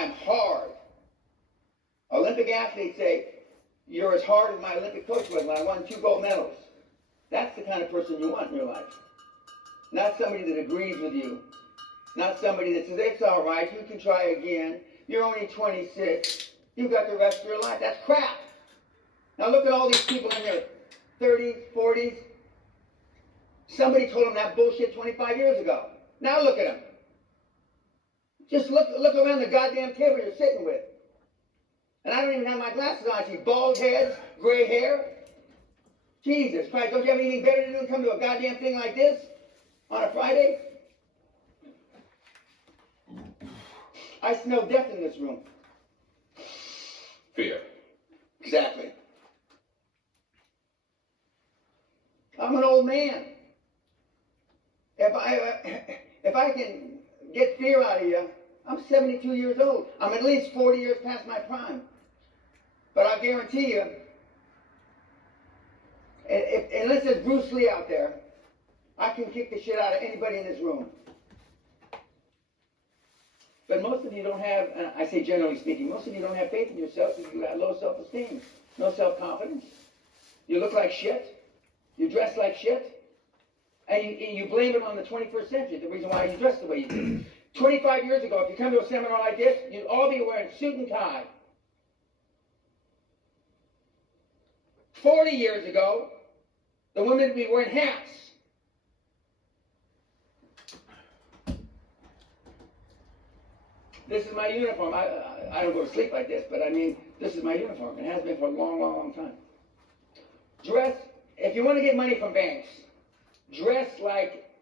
I'm hard. Olympic athletes say, you're as hard as my Olympic coach was when I won 2 gold medals. That's the kind of person you want in your life. Not somebody that agrees with you. Not somebody that says, it's all right, you can try again. You're only 26. You've got the rest of your life. That's crap. Now look at all these people in their 30s, 40s. Somebody told them that bullshit 25 years ago. Now look at them. Just look around the goddamn table you're sitting with. And I don't even have my glasses on. I see bald heads, gray hair. Jesus Christ, don't you have anything better to do than come to a goddamn thing like this on a Friday? I smell death in this room. Fear. Exactly. I'm an old man. If I can get fear out of you, I'm 72 years old. I'm at least 40 years past my prime. But I guarantee you, unless there's Bruce Lee out there, I can kick the shit out of anybody in this room. But most of you don't have, and I say generally speaking, most of you don't have faith in yourself because you got low self-esteem, no self-confidence. You look like shit. You dress like shit. And you blame it on the 21st century, the reason why you dress the way you do. 25 years ago, if you come to a seminar like this, you'd all be wearing suit and tie. 40 years ago, the women would be wearing hats. This is my uniform. I don't go to sleep like this, but I mean, this is my uniform. It has been for a long, long, long time. Dress, if you want to get money from banks, dress like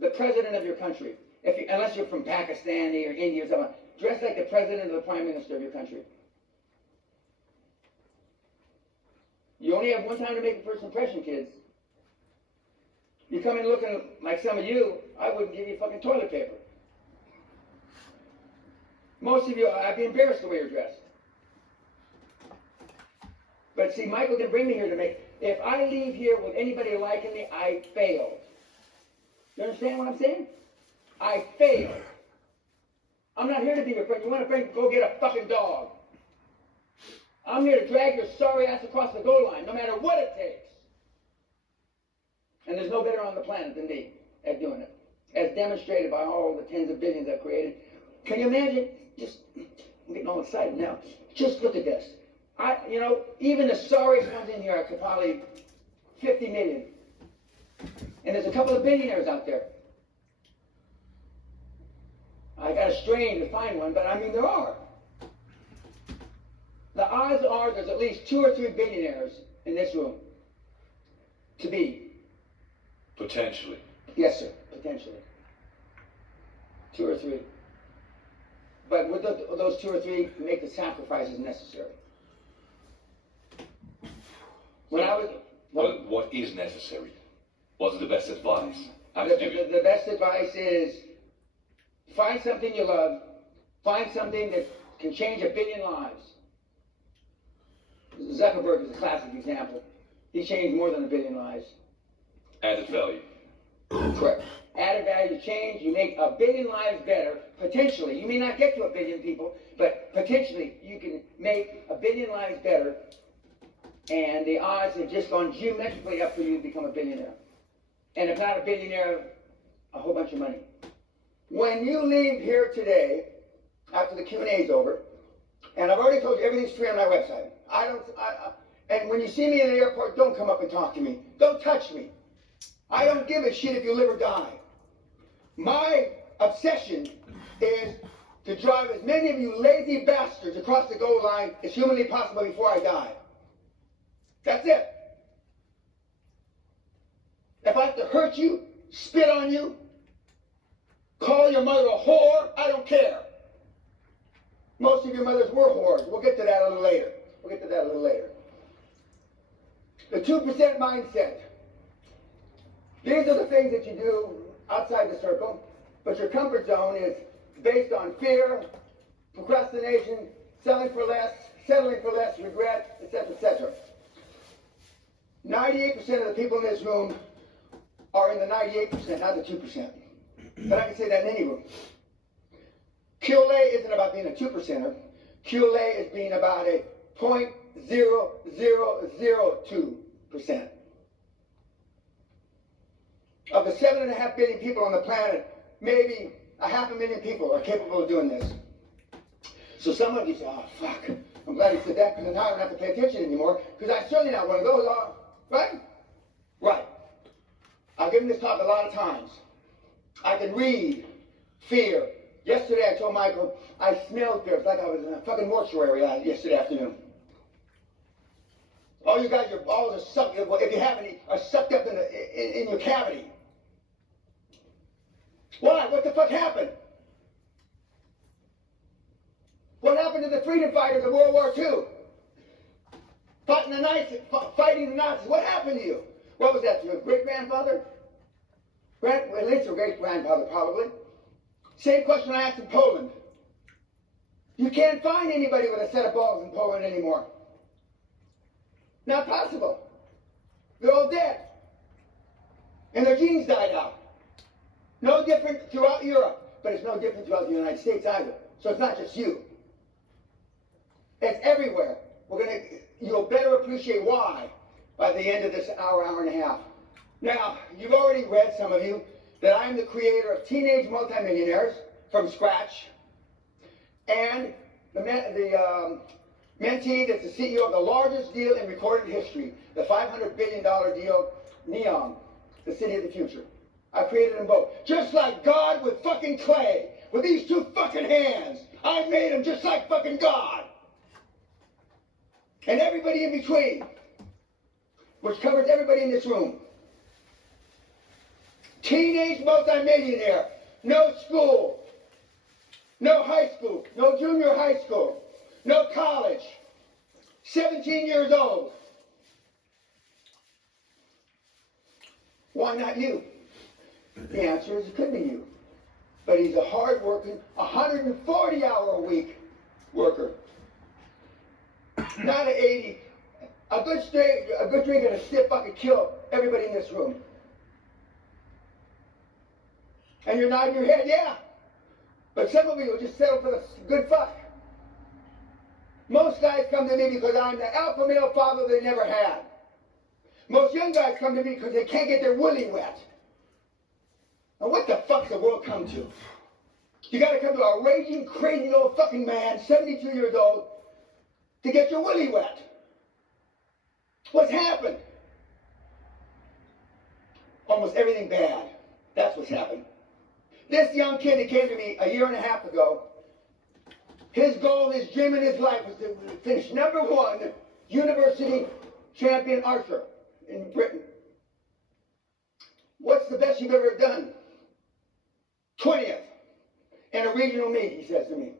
the president of your country. Unless you're from Pakistan or India or something. Dress like the president or the prime minister of your country. You only have one time to make a first impression, kids. You come in looking like some of you, I wouldn't give you fucking toilet paper. Most of you, I'd be embarrassed the way you're dressed. But see, Michael didn't bring me here to make... If I leave here with anybody liking me, I failed. You understand what I'm saying? I failed. I'm not here to be your friend. You want a friend, go get a fucking dog. I'm here to drag your sorry ass across the goal line, no matter what it takes. And there's no better on the planet than me at doing it, as demonstrated by all the tens of billions I've created. Can you imagine? I'm getting all excited now. Just look at this. Even the sorriest ones in here are probably 50 million. And there's a couple of billionaires out there. I got to strain to find one, but I mean, there are. The odds are there's at least 2 or 3 billionaires in this room. To be. Potentially. Yes, sir. Potentially. 2 or 3. But would those 2 or 3 make the sacrifices necessary? When I was... What is necessary? What's the best advice? The best advice is find something you love. Find something that can change 1 billion lives. Zuckerberg is a classic example. He changed more than 1 billion lives. Added value. Correct. Added value change, you make 1 billion lives better, potentially. You may not get to 1 billion people, but potentially you can make 1 billion lives better, and the odds have just gone geometrically up for you to become a billionaire. And if not a billionaire, a whole bunch of money. When you leave here today, after the Q&A is over, and I've already told you everything's free on my website. And when you see me in the airport, don't come up and talk to me. Don't touch me. I don't give a shit if you live or die. My obsession is to drive as many of you lazy bastards across the goal line as humanly possible before I die. That's it. If I have to hurt you, spit on you, call your mother a whore, I don't care. Most of your mothers were whores. We'll get to that a little later. The 2% mindset. These are the things that you do outside the circle, but your comfort zone is based on fear, procrastination, settling for less, regret, etc., etc. 98% of the people in this room are in the 98%, not the 2%. But I can say that in any room. QLA isn't about being a 2%er. QLA is being about a 0.0002%. Of the 7.5 billion people on the planet, maybe 500,000 people are capable of doing this. So some of you say, oh, fuck, I'm glad he said that because now I don't have to pay attention anymore because I'm certainly not one of those, right? Right. I've given this talk a lot of times. I can read fear. Yesterday I told Michael I smelled fear. It's like I was in a fucking mortuary yesterday afternoon. All you guys, your balls are sucked, if you have any, are sucked up in your cavity. Why? What the fuck happened? What happened to the freedom fighters of World War II? Fighting the Nazis. What happened to you? What was that, your great-grandfather? At least your great-grandfather, probably. Same question I asked in Poland. You can't find anybody with a set of balls in Poland anymore. Not possible. They're all dead. And their genes died out. No different throughout Europe, but it's no different throughout the United States either. So it's not just you. It's everywhere. You'll better appreciate why by the end of this hour and a half. Now, you've already read, some of you, that I'm the creator of Teenage Multimillionaires from scratch, and the mentee that's the CEO of the largest deal in recorded history, the $500 billion deal, Neon, the city of the future. I created them both. Just like God with fucking clay, with these two fucking hands. I made them just like fucking God. And everybody in between, which covers everybody in this room. Teenage multimillionaire, no school, no high school, no junior high school, no college, 17 years old. Why not you? The answer is it could be you. But he's a hard-working, 140-hour-a-week worker. Not an 80. A good drink and a stiff fucking kill everybody in this room. And you're nodding your head, yeah. But some of you will just settle for the good fuck. Most guys come to me because I'm the alpha male father they never had. Most young guys come to me because they can't get their willy wet. And what the fuck's the world come to? You gotta come to a raging, crazy old fucking man, 72 years old, to get your willy wet. What's happened? Almost everything bad. That's what's happened. This young kid that came to me a year and a half ago, his goal, his dream in his life was to finish #1 university champion archer in Britain. What's the best you've ever done? 20th in a regional meet, he says to me.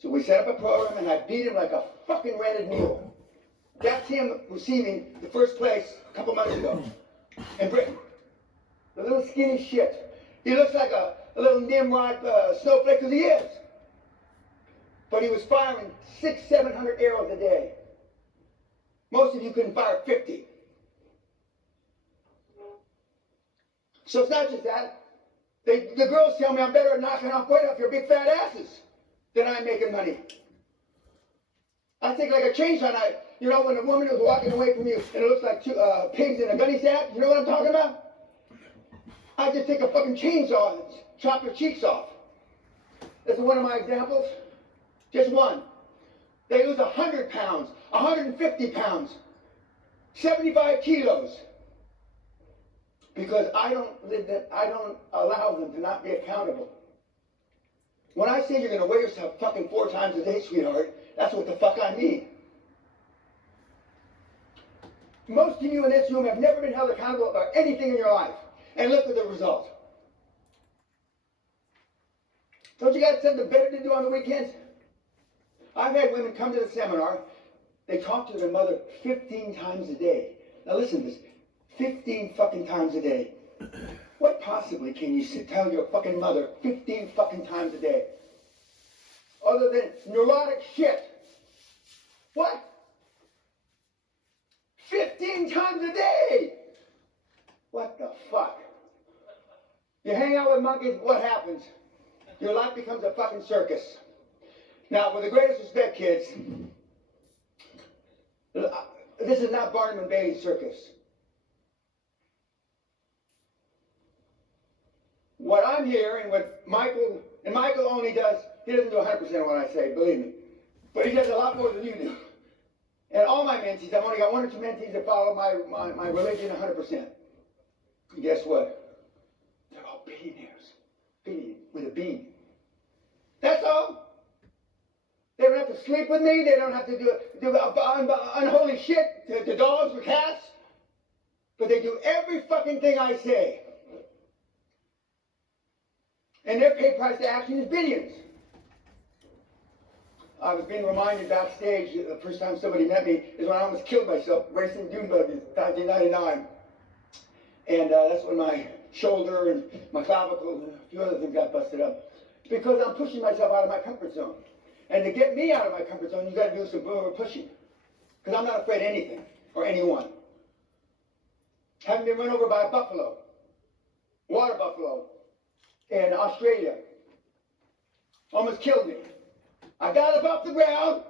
So we set up a program and I beat him like a fucking rented mule. That's him receiving the first place a couple months ago in Britain. The little skinny shit. He looks like a little Nimrod snowflake, because he is. But he was firing 600-700 arrows a day. Most of you couldn't fire 50. So it's not just that. The girls tell me I'm better at knocking off weight off your big fat asses than I'm making money. I think like a chainsaw knife. You know, when a woman is walking away from you and it looks like two pigs in a gunny sack, you know what I'm talking about? I just take a fucking chainsaw and chop your cheeks off. This is one of my examples. Just one. They lose 100 pounds, 150 pounds, 75 kilos. Because I don't allow them to not be accountable. When I say you're going to weigh yourself fucking 4 times a day, sweetheart, that's what the fuck I mean. Most of you in this room have never been held accountable for anything in your life. And look at the result. Don't you got something better to do on the weekends? I've had women come to the seminar. They talk to their mother 15 times a day. Now listen to this. 15 fucking times a day. What possibly can you tell your fucking mother 15 fucking times a day? Other than neurotic shit. What? 15 times a day! What the fuck? You hang out with monkeys, what happens? your life becomes a fucking circus. Now, with the greatest respect, kids, this is not Barnum and Bailey's circus. What I'm here and what Michael only does, he doesn't do 100% of what I say, believe me. But he does a lot more than you do. And all my mentees, I've only got 1 or 2 mentees that follow my religion 100%. And guess what? They're all billionaires. Billion, with a B. That's all. They don't have to sleep with me. They don't have to do unholy shit to dogs or cats. But they do every fucking thing I say. And their pay price to action is billions. I was being reminded backstage, the first time somebody met me is when I almost killed myself racing dune buggies, 1999. And that's when my shoulder and my clavicle and a few other things got busted up. Because I'm pushing myself out of my comfort zone. And to get me out of my comfort zone, you got to do some pushing. Because I'm not afraid of anything or anyone. Having been run over by a buffalo, water buffalo, in Australia, almost killed me. I got up off the ground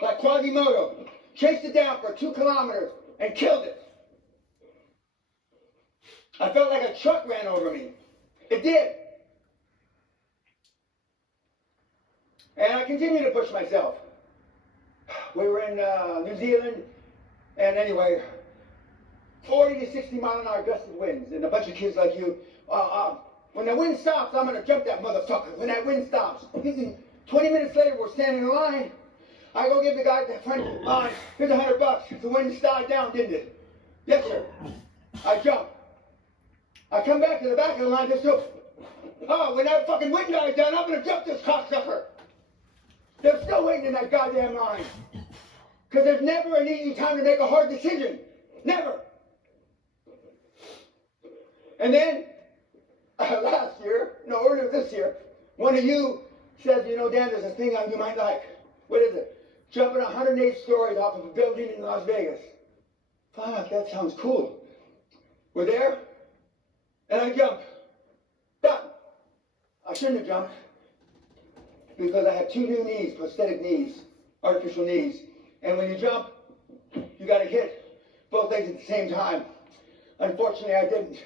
like Quasimodo, chased it down for 2 kilometers and killed it. I felt like a truck ran over me. It did. And I continue to push myself. We were in New Zealand, and anyway, 40 to 60 mile an hour gusted winds, and a bunch of kids like you, when the wind stops, I'm going to jump that motherfucker, when that wind stops. 20 minutes later, we're standing in line. I go give the guy at the front line, here's $100. The wind died down, didn't it? Yes, sir. I jump. I come back to the back of the line, just so, when that fucking wind dies down, I'm going to jump this cocksucker. They're still waiting in that goddamn line. Because there's never an easy time to make a hard decision. Never. And then, earlier this year, one of you says, Dan, there's a thing you might like. What is it? Jumping 108 stories off of a building in Las Vegas. Fuck, that sounds cool. We're there, and I jump. Done. I shouldn't have jumped, because I have 2 new knees, prosthetic knees, artificial knees. And when you jump, you got to hit both legs at the same time. Unfortunately, I didn't.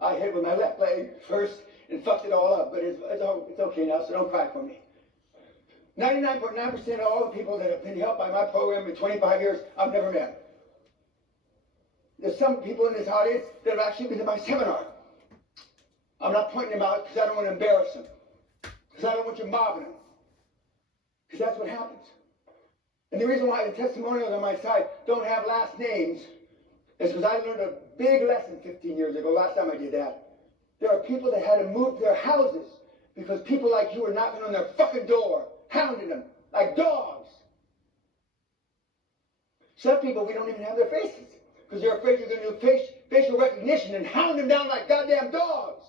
I hit with my left leg first and fucked it all up, but it's okay now, so don't cry for me. 99.9% of all the people that have been helped by my program in 25 years, I've never met. There's some people in this audience that have actually been to my seminar. I'm not pointing them out because I don't want to embarrass them. Because I don't want you mobbing them. Because that's what happens. And the reason why the testimonials on my site don't have last names is because I learned a big lesson 15 years ago, last time I did that. There are people that had to move their houses because people like you were knocking on their fucking door, hounding them like dogs. Some people, we don't even have their faces because they're afraid you're going to do facial recognition and hound them down like goddamn dogs.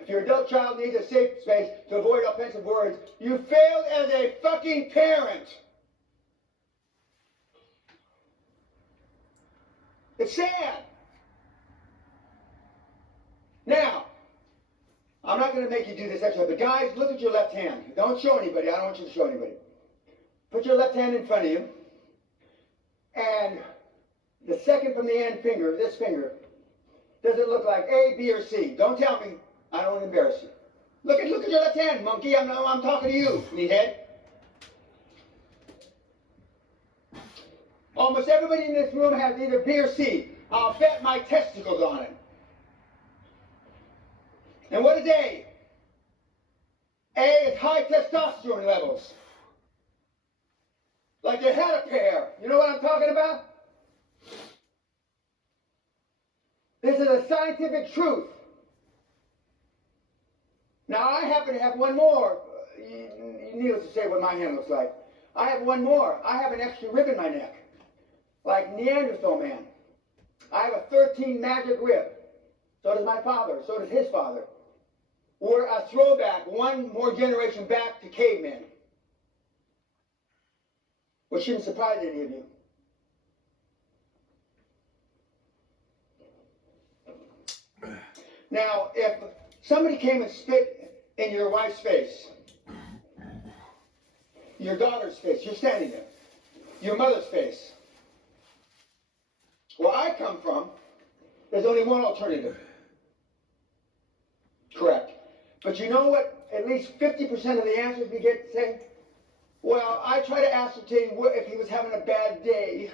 If your adult child needs a safe space to avoid offensive words, you failed as a fucking parent. It's sad. Now, I'm not going to make you do this extra, but guys, look at your left hand. Don't show anybody. I don't want you to show anybody. Put your left hand in front of you, and the second from the end finger, this finger, does it look like A, B, or C? Don't tell me. I don't want to embarrass you. Look at your left hand, monkey. I'm talking to you, meathead. Almost everybody in this room has either B or C. I'll bet my testicles on it. And what is A? A is high testosterone levels. Like you had a pair. You know what I'm talking about? This is a scientific truth. Now, I happen to have one more. Needless to say what my hand looks like. I have one more. I have an extra rib in my neck. Like Neanderthal man. I have a 13 magic rib. So does my father. So does his father. We're a throwback, one more generation back to cavemen. Which shouldn't surprise any of you. Now, if somebody came and spit in your wife's face, your daughter's face, you're standing there, your mother's face, where I come from, there's only one alternative. Correct. But you know what at least 50% of the answers we get say? Well, I try to ascertain if he was having a bad day,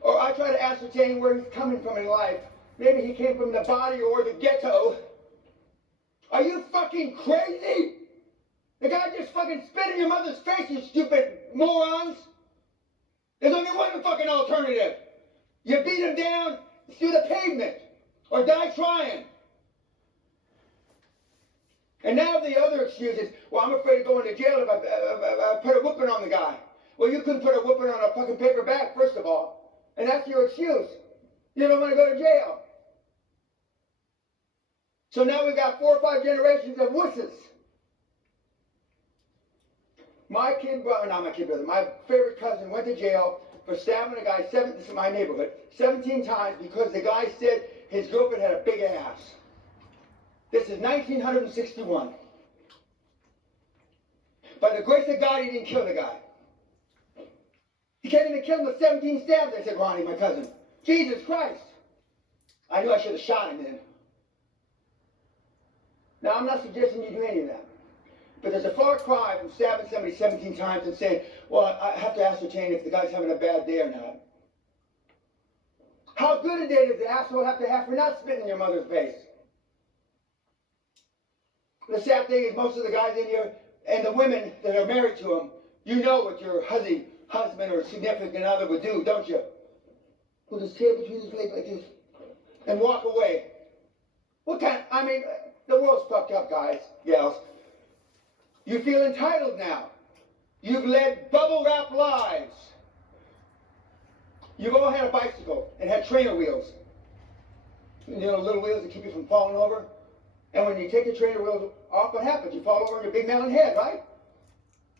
or I try to ascertain where he's coming from in life. Maybe he came from the body or the ghetto. Are you fucking crazy? The guy just fucking spit in your mother's face, you stupid morons. There's only one fucking alternative. You beat him down through the pavement, or die trying. And now the other excuse is, well, I'm afraid of going to jail if I put a whooping on the guy. Well, you couldn't put a whooping on a fucking paper bag, first of all. And that's your excuse. You don't want to go to jail. So now we've got 4 or 5 generations of wusses. My favorite cousin went to jail for stabbing a guy, this is my neighborhood, 17 times because the guy said his girlfriend had a big ass. This is 1961. By the grace of God, he didn't kill the guy. He can't even kill him with 17 stabs, I said, Ronnie, my cousin. Jesus Christ. I knew I should have shot him then. Now, I'm not suggesting you do any of that. But there's a far cry from stabbing somebody 17 times and saying, well, I have to ascertain if the guy's having a bad day or not. How good a day does the asshole have to have for not spitting in your mother's face? The sad thing is most of the guys in here and the women that are married to him, you know what your husband or significant other would do, don't you? Put his tail between his legs like this and walk away. The world's fucked up, guys, gals. You feel entitled now. You've led bubble wrap lives. You've all had a bicycle and had trainer wheels. You know, little wheels that keep you from falling over. And when you take the trainer wheels off, what happens? You fall over on your big melon head, right?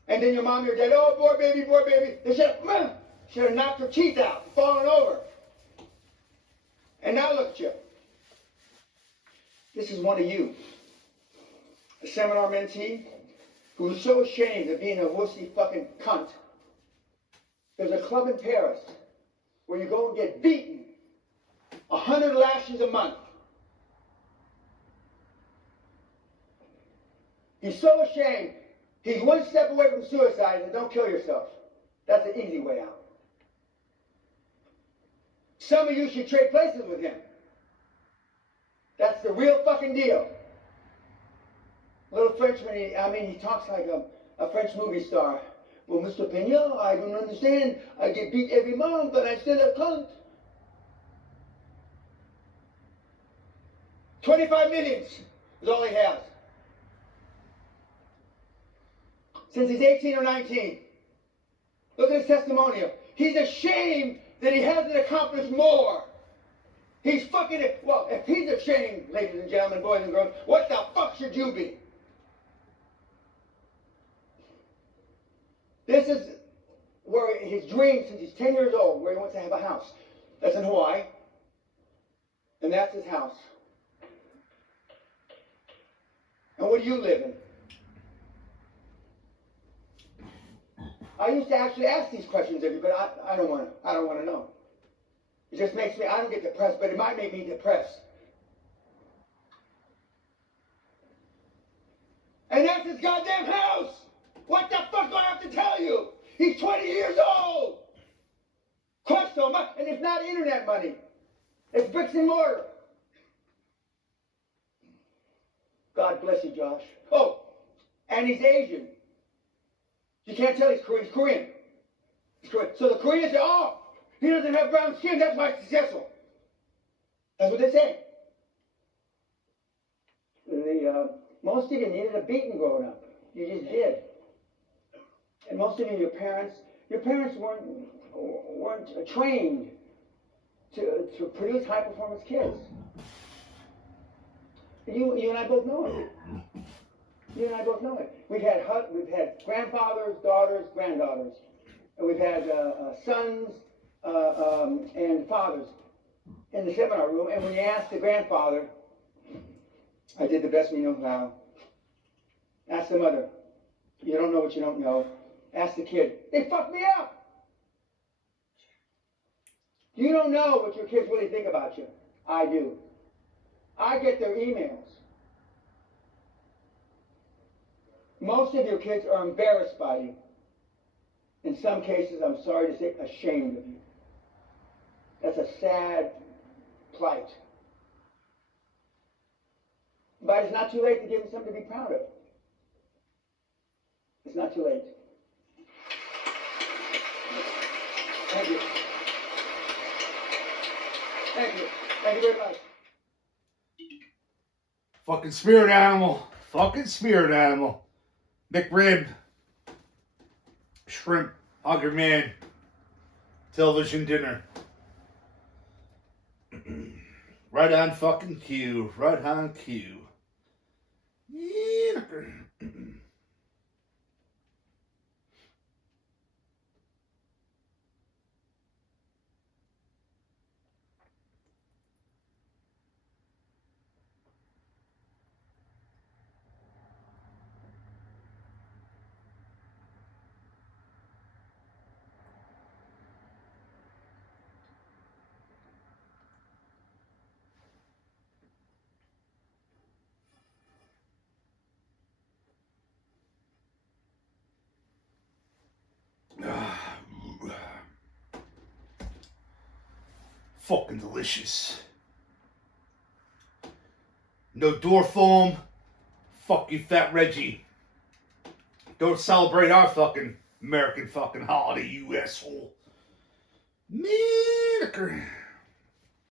And then your mom and your dad, oh, poor baby, poor baby. They should have knocked your teeth out, fallen over. And now look at you. This is one of you, a seminar mentee who's so ashamed of being a wussy fucking cunt. There's a club in Paris where you go and get beaten 100 lashes a month. He's so ashamed, he's one step away from suicide and don't kill yourself. That's an easy way out. Some of you should trade places with him. That's the real fucking deal. Little Frenchman, he talks like a French movie star. Well, Mr. Pena, I don't understand. I get beat every month, but I'm still a cunt. 25 millions is all he has. Since he's 18 or 19. Look at his testimonial. He's ashamed that he hasn't accomplished more. He's fucking it. Well, if he's ashamed, ladies and gentlemen, boys and girls, what the fuck should you be? This is where his dream since he's 10 years old, where he wants to have a house. That's in Hawaii. And that's his house. And what do you live in? I used to actually ask these questions of you, but I don't want to know. It just makes me, I don't get depressed, but it might make me depressed. And that's his goddamn house! What the fuck do I have to tell you? He's 20 years old! Costs so much, and it's not internet money. It's bricks and mortar. God bless you, Josh. Oh, and he's Asian. You can't tell he's Korean. He's Korean. He's Korean. So the Koreans say, oh, he doesn't have brown skin, that's why he's successful. That's what they say. Most of you needed a beating growing up. You just did. And most of you, your parents weren't trained to produce high-performance kids. You and I both know it. You and I both know it. We've had grandfathers, daughters, granddaughters. And we've had sons and fathers in the seminar room. And when you ask the grandfather, I did the best we know how. Ask the mother. You don't know what you don't know. Ask the kid. They fucked me up. You don't know what your kids really think about you. I do. I get their emails. Most of your kids are embarrassed by you. In some cases, I'm sorry to say, ashamed of you. That's a sad plight. But it's not too late to give them something to be proud of. It's not too late. Thank you. Thank you. Thank you very much. Fucking spirit animal. Fucking spirit animal. McRib. Shrimp. Hugger man. Television dinner. Right on fucking cue. Right on cue. Yeah. Fucking delicious. No door foam. Fuck you, Fat Reggie. Don't celebrate our fucking American fucking holiday, you asshole. Liquor.